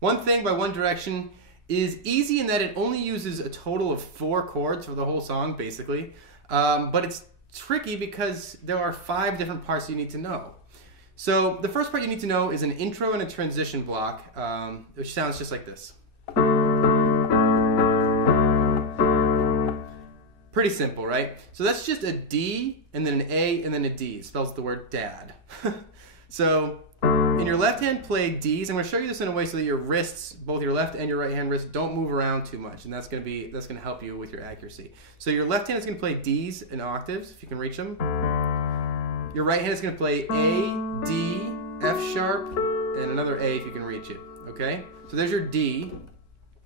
One Thing by One Direction is easy in that it only uses a total of 4 chords for the whole song, basically. But it's tricky because there are 5 different parts you need to know. So the first part you need to know is an intro and a transition block, which sounds just like this. Pretty simple, right? So that's just a D and then an A and then a D. It spells the word dad. So in your left hand, play Ds. I'm going to show you this in a way so that your wrists, both your left and your right hand wrists, don't move around too much, and that's going to help you with your accuracy. So your left hand is going to play Ds in octaves, if you can reach them. Your right hand is going to play A, D, F sharp, and another A if you can reach it. Okay? So there's your D.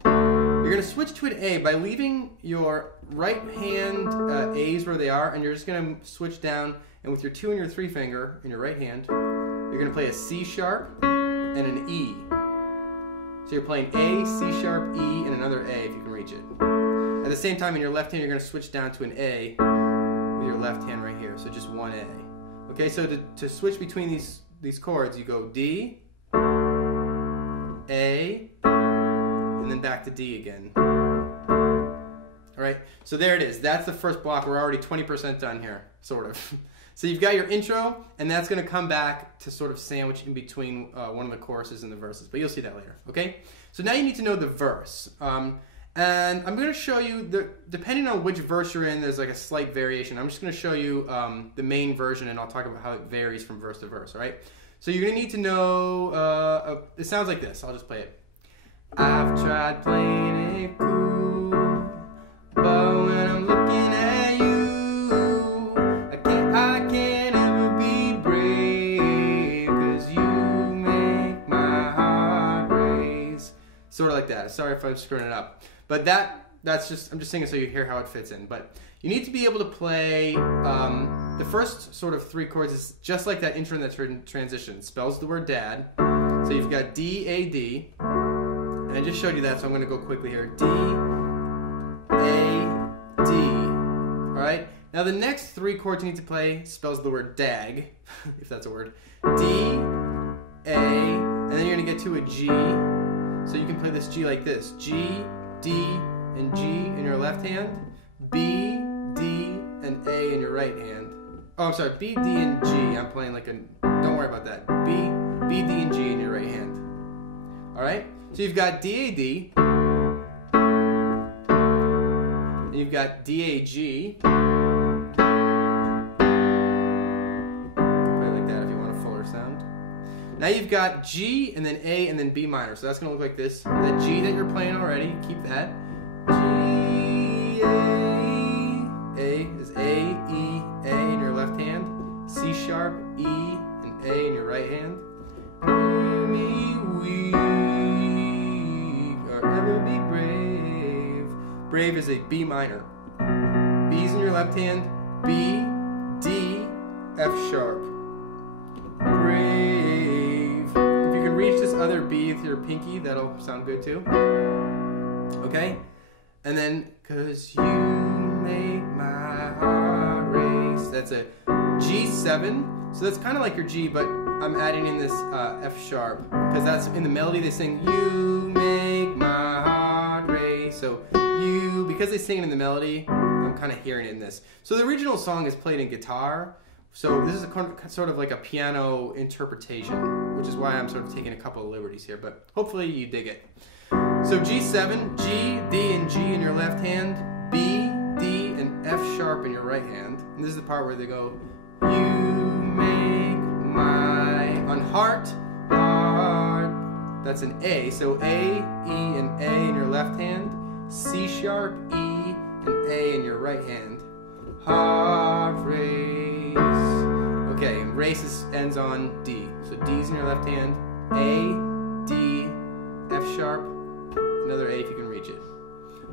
You're going to switch to an A by leaving your right hand A's where they are, and you're just going to switch down, and with your 2 and your 3 finger in your right hand, you're going to play a C sharp and an E. So you're playing A, C sharp, E, and another A if you can reach it. At the same time, in your left hand, you're going to switch down to an A with your left hand right here, so just one A. Okay, so to switch between these chords, you go D, A, and then back to D again. All right, so there it is. That's the first block. We're already 20% done here, sort of. So you've got your intro, and that's going to come back to sort of sandwich in between one of the choruses and the verses, but you'll see that later, okay? So now you need to know the verse. And I'm going to show you, depending on which verse you're in, there's like a slight variation. I'm just going to show you the main version, and I'll talk about how it varies from verse to verse, all right? So you're going to need to know, it sounds like this. I'll just play it. I've tried playing it cool, but when I'm looking at you, I can't ever be brave, 'cause you make my heart race. Sort of like that. Sorry if I'm screwing it up. But that's just, I'm just singing so you hear how it fits in. But you need to be able to play, the first sort of 3 chords is just like that intro and that transition. It spells the word dad. So you've got D, A, D. And I just showed you that, so I'm going to go quickly here. D, A, D. Alright? Now the next 3 chords you need to play spells the word dag, if that's a word. D, A, and then you're going to get to a G. So you can play this G like this. G, D, and G in your left hand. B, D, and A in your right hand. Oh, I'm sorry. B, D, and G. I'm playing like a... Don't worry about that. B, D, and G in your right hand. Alright? So you've got D, A, D. And you've got D, A, G. Now you've got G and then A and then B minor. So that's going to look like this. That G that you're playing already, keep that. G, A is A, E, A in your left hand. C sharp, E, and A in your right hand. Hear me weak, or ever be brave. Brave is a B minor. B's in your left hand. B, D, F sharp. Brave. Reach this other B with your pinky, that'll sound good too. Okay? And then, 'cause you make my heart race, that's a G7. So that's kind of like your G, but I'm adding in this F sharp, because that's in the melody they sing, you make my heart race. So you, because they sing it in the melody, I'm kind of hearing it in this. So the original song is played in guitar. So this is sort of like a piano interpretation, which is why I'm sort of taking a couple of liberties here, but hopefully you dig it. So G7, G, D, and G in your left hand, B, D, and F sharp in your right hand. And this is the part where they go, you make my, on heart, that's an A. So A, E, and A in your left hand, C sharp, E, and A in your right hand. Heart race. Okay, and race ends on D. So D's in your left hand. A, D, F sharp. Another A if you can reach it.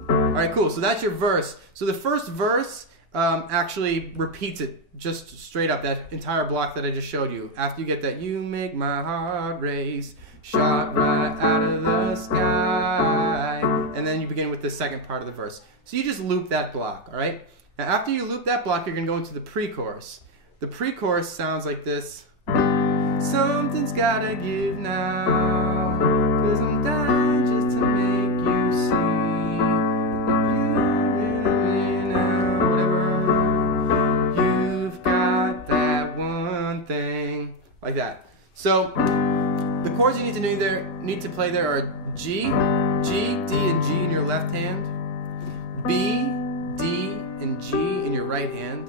Alright, cool. So that's your verse. So the first verse actually repeats it just straight up, that entire block that I just showed you. After you get that, you make my heart race, shot right out of the sky. And then you begin with the second part of the verse. So you just loop that block, alright? Now after you loop that block, you're going to go into the pre-chorus. The pre-chorus sounds like this. Something's gotta give now, 'cause I'm dying. So the chords you need to play there are G, G, D, and G in your left hand, B, D, and G in your right hand.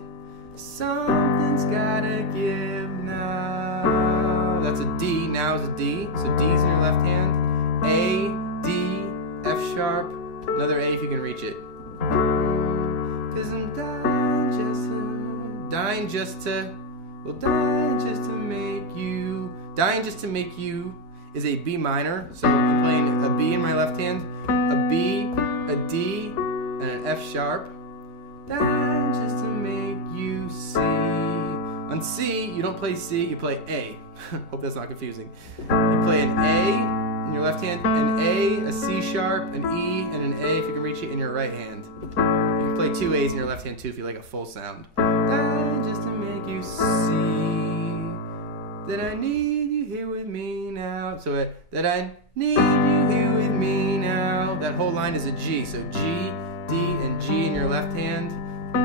Something's gotta give now. That's a D. Now is a D. So D's in your left hand. A, D, F sharp. Another A if you can reach it. 'Cause I'm dying just to make you. Dying just to make you is a B minor. So I'm playing a B in my left hand, a B, a D, and an F sharp. Dying just to make you see. On C, you don't play C, you play A. Hope that's not confusing. You play an A in your left hand, an A, a C sharp, an E, and an A if you can reach it in your right hand. You can play two A's in your left hand too if you like a full sound. Just to make you see that I need you here with me now. So that I need you here with me now. That whole line is a G. So G, D, and G in your left hand,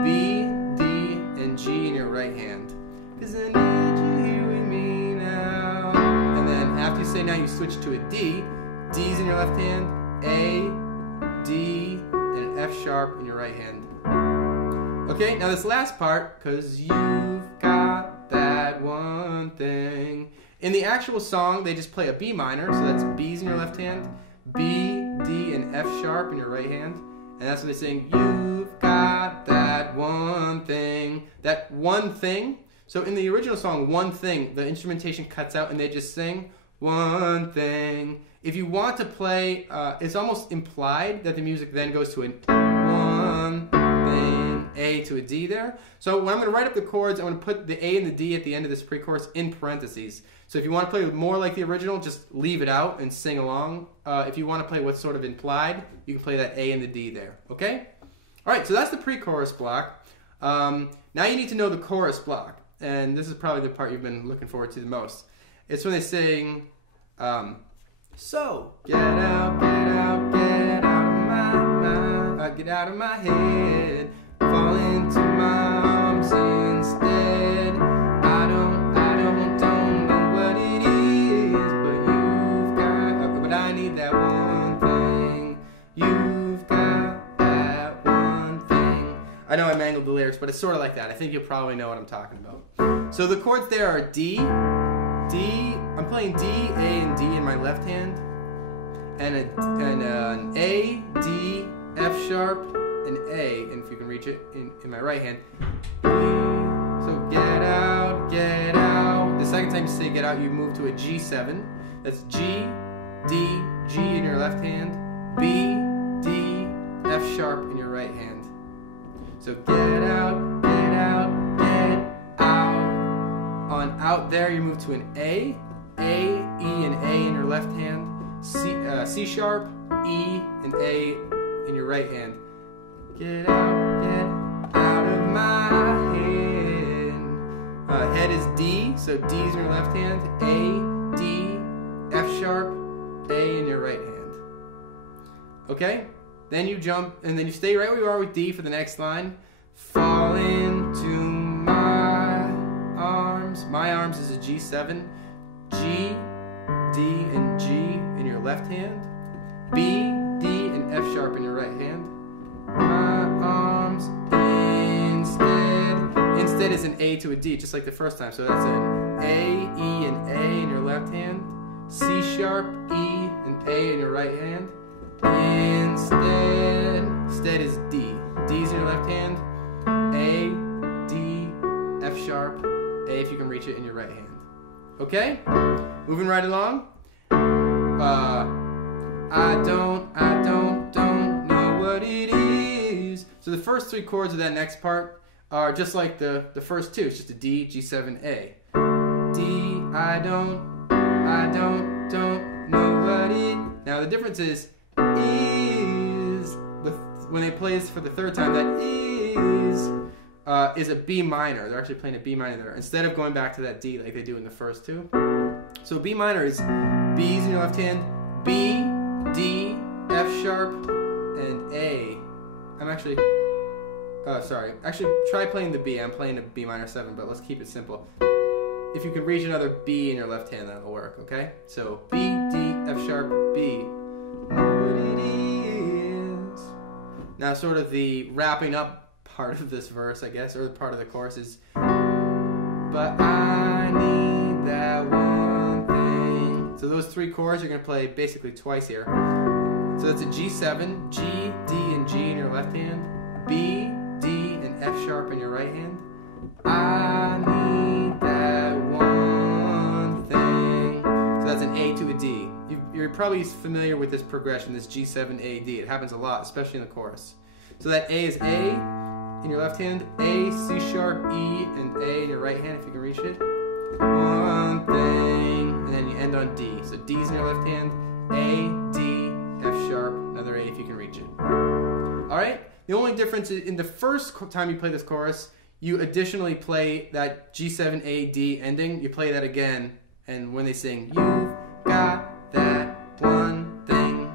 B, D, and G in your right hand. 'Cause I need you here with me now. And then after you say now, you switch to a D. D's in your left hand, A, D, and an F sharp in your right hand. Okay, now this last part, 'cause you've got that one thing. In the actual song, they just play a B minor, so that's B's in your left hand, B, D, and F sharp in your right hand. And that's when they sing, you've got that one thing. That one thing. So in the original song, One Thing, the instrumentation cuts out and they just sing, one thing. If you want to play, it's almost implied that the music then goes to a one thing, A to a D there. So when I'm going to write up the chords, I'm going to put the A and the D at the end of this pre-chorus in parentheses. So if you want to play more like the original, just leave it out and sing along. If you want to play what's sort of implied, you can play that A and the D there. Okay? All right, so that's the pre-chorus block. Now you need to know the chorus block. And this is probably the part you've been looking forward to the most. It's when they sing, so get out, get out, get out of my mind, get out of my head, fall into my arms instead. I don't know what it is, but I need that one thing. You've got that one thing. I know I mangled the lyrics, but it's sort of like that. I think you'll probably know what I'm talking about. So the chords there are D, I'm playing D, A, and D in my left hand, and an A, D, F sharp, an A, and if you can reach it, in my right hand. So get out, get out. The second time you say get out, you move to a G7. That's G, D, G in your left hand, B, D, F sharp in your right hand. So get out, get out, get out. On out there, you move to an A, E, and A in your left hand, C sharp, E, and A in your right hand. Get out of my head. Head is D, so D's in your left hand, A, D, F sharp, A in your right hand. Okay? Then you jump, and then you stay right where you are with D for the next line. Fall into my arms. My arms is a G7. G, D, and G in your left hand. B, D, and F sharp in your right hand. My arms instead. Instead is an A to a D, just like the first time. So that's an A, E, and A in your left hand. C sharp, E, and A in your right hand. Instead is D. D's in your left hand. A, D, F sharp, A if you can reach it in your right hand. Okay? Moving right along. I don't know what it is. So the first three chords of that next part are just like the first two. It's just a D, G7, A. D, I don't know what it. Now the difference is when they play this for the third time, that is a B minor. They're actually playing a B minor there instead of going back to that D like they do in the first two. So B minor is B's in your left hand, B, D, F sharp, and A. Actually, try playing the B. I'm playing a B minor 7, but let's keep it simple. if you can reach another B in your left hand, that'll work, okay? So B, D, F sharp, B. Know what it is. Now sort of the wrapping up part of this verse, I guess, or the part of the chorus is, but I need that one thing. So those three chords you're going to play basically twice here. So that's a G7, G, D, and G in your left hand, B, D, and F sharp in your right hand. I need that one thing. So that's an A to a D. You're probably familiar with this progression, this G7, A, D. It happens a lot, especially in the chorus. So that A is A in your left hand, A, C sharp, E, and A in your right hand if you can reach it. One thing, and then you end on D. So D's in your left hand, A, D, F sharp, another A if you can reach it. Alright? The only difference is in the first time you play this chorus, you additionally play that G7, A, D ending. You play that again, and when they sing, you've got that one thing.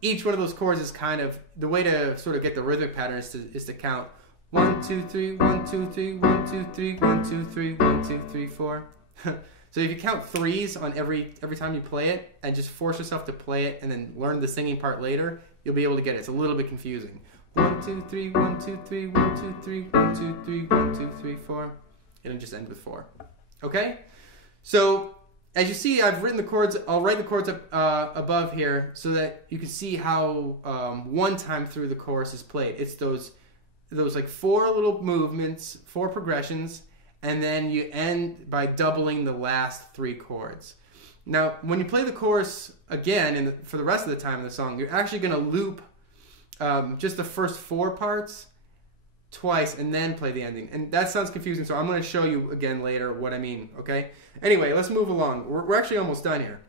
Each one of those chords is kind of, the way to sort of get the rhythmic pattern is to count 1, 2, 3, 1, 2, 3, 1, 2, 3, 1, 2, 3, 1, 2, 3, 4. So if you count threes on every time you play it, and just force yourself to play it and then learn the singing part later, you'll be able to get it. It's a little bit confusing. 1, 2, 3, 1, 2, 3, 1, 2, 3, 1, 2, 3, 1, 2, 3, 4. It'll just end with 4. Okay? So as you see, I've written the chords. I'll write the chords up above here so that you can see how one time through the chorus is played. It's those like 4 little movements, 4 progressions, and then you end by doubling the last 3 chords. Now, when you play the chorus again for the rest of the time of the song, you're actually going to loop just the first 4 parts twice and then play the ending. And that sounds confusing, so I'm going to show you again later what I mean, okay? Anyway, let's move along. We're actually almost done here.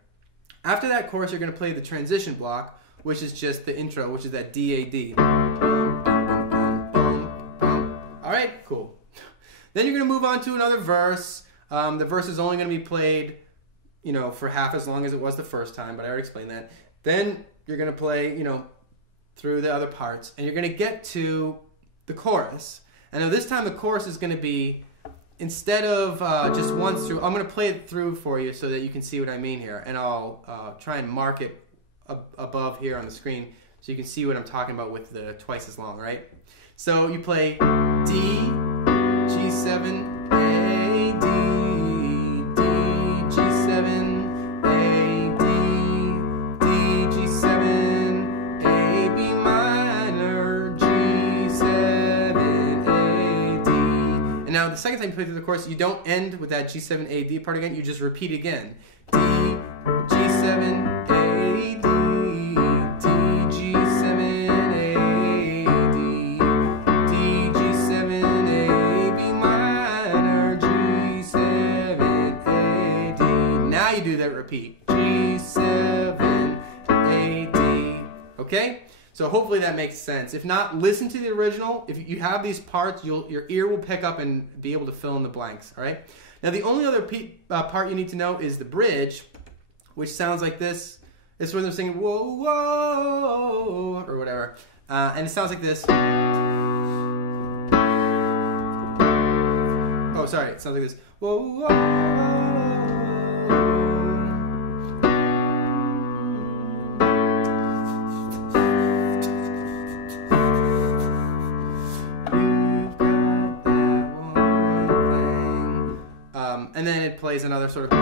After that chorus, you're going to play the transition block, which is just the intro, which is that D-A-D. Alright, cool. Then you're going to move on to another verse. The verse is only going to be played, you know, for half as long as it was the first time, but I already explained that. Then you're going to play, you know, through the other parts, and you're going to get to the chorus. And now this time the chorus is going to be, instead of just once through, I'm going to play it through for you so that you can see what I mean here, and I'll try and mark it above here on the screen so you can see what I'm talking about with the twice as long, right? So you play D, G7, A, D, D, G7, A, D, D, G7, A, B minor, G7, A, D. And now the second time you play through the chorus, you don't end with that G7, A, D part again, you just repeat again. D, G7, A, D. Repeat G7 A D. Okay, so hopefully that makes sense. If not, listen to the original. If you have these parts, your ear will pick up and be able to fill in the blanks. All right. Now the only other part you need to know is the bridge, which sounds like this. It's when they're singing whoa whoa or whatever, and it sounds like this. Oh, sorry, it sounds like this. Whoa whoa. And then it plays another sort of.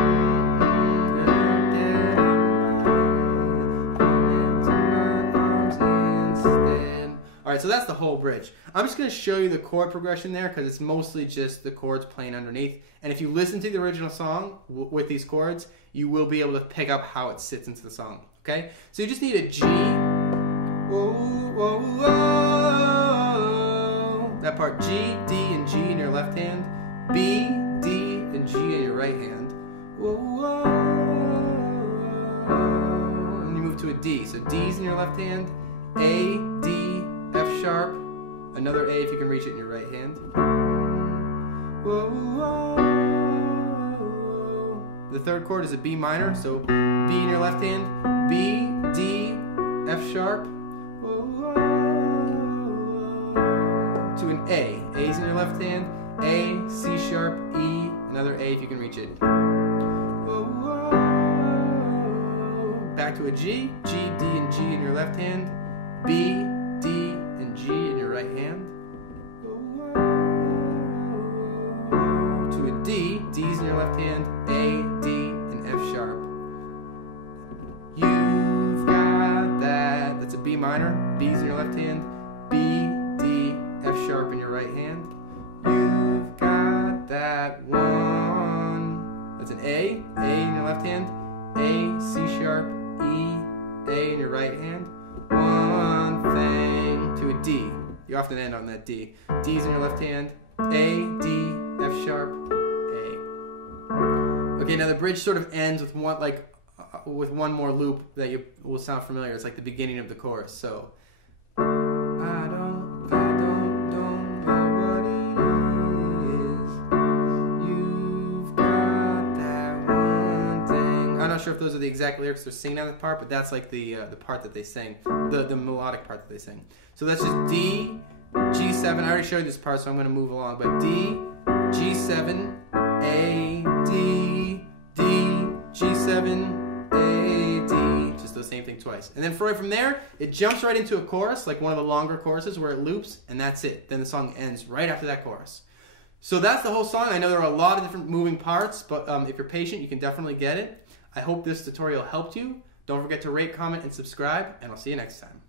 Alright, so that's the whole bridge. I'm just going to show you the chord progression there because it's mostly just the chords playing underneath. And if you listen to the original song with these chords, you will be able to pick up how it sits into the song. Okay? So you just need a G. Whoa, whoa, whoa. That part, G, D, and G in your left hand. B, D, and G in your right hand. Whoa, whoa. And you move to a D. So D's in your left hand. A, D, F sharp. Another A if you can reach it in your right hand. Whoa, whoa. The third chord is a B minor. So B in your left hand. B, D, F sharp. Whoa, whoa. To an A. A's in your left hand. A, C sharp, E, another A if you can reach it. Back to a G, G, D, and G in your left hand. B, D, and G in your right hand. To a D, D's in your left hand. A, D, and F sharp. You've got that. That's a B minor. B's in your left hand. B, D, F sharp in your right hand. You've got that one. That's an A in your left hand. A, C sharp, E, A in your right hand. One thing. To a D. You often end on that D. D's in your left hand. A, D, F sharp, A. Okay, now the bridge sort of ends with one more loop that you will sound familiar. It's like the beginning of the chorus. So I don't know what it is. You've got that one thing. I'm not sure if those are the exact lyrics they're singing on that part, but that's like the part that they sing, the melodic part that they sing. So that's just D, G7. I already showed you this part, so I'm going to move along. But D, G7, A, D, D, G7, A, D. Just the same thing twice. And then from there, it jumps right into a chorus, like one of the longer choruses where it loops, and that's it. Then the song ends right after that chorus. So that's the whole song. I know there are a lot of different moving parts, but if you're patient, you can definitely get it. I hope this tutorial helped you. Don't forget to rate, comment, and subscribe, and I'll see you next time.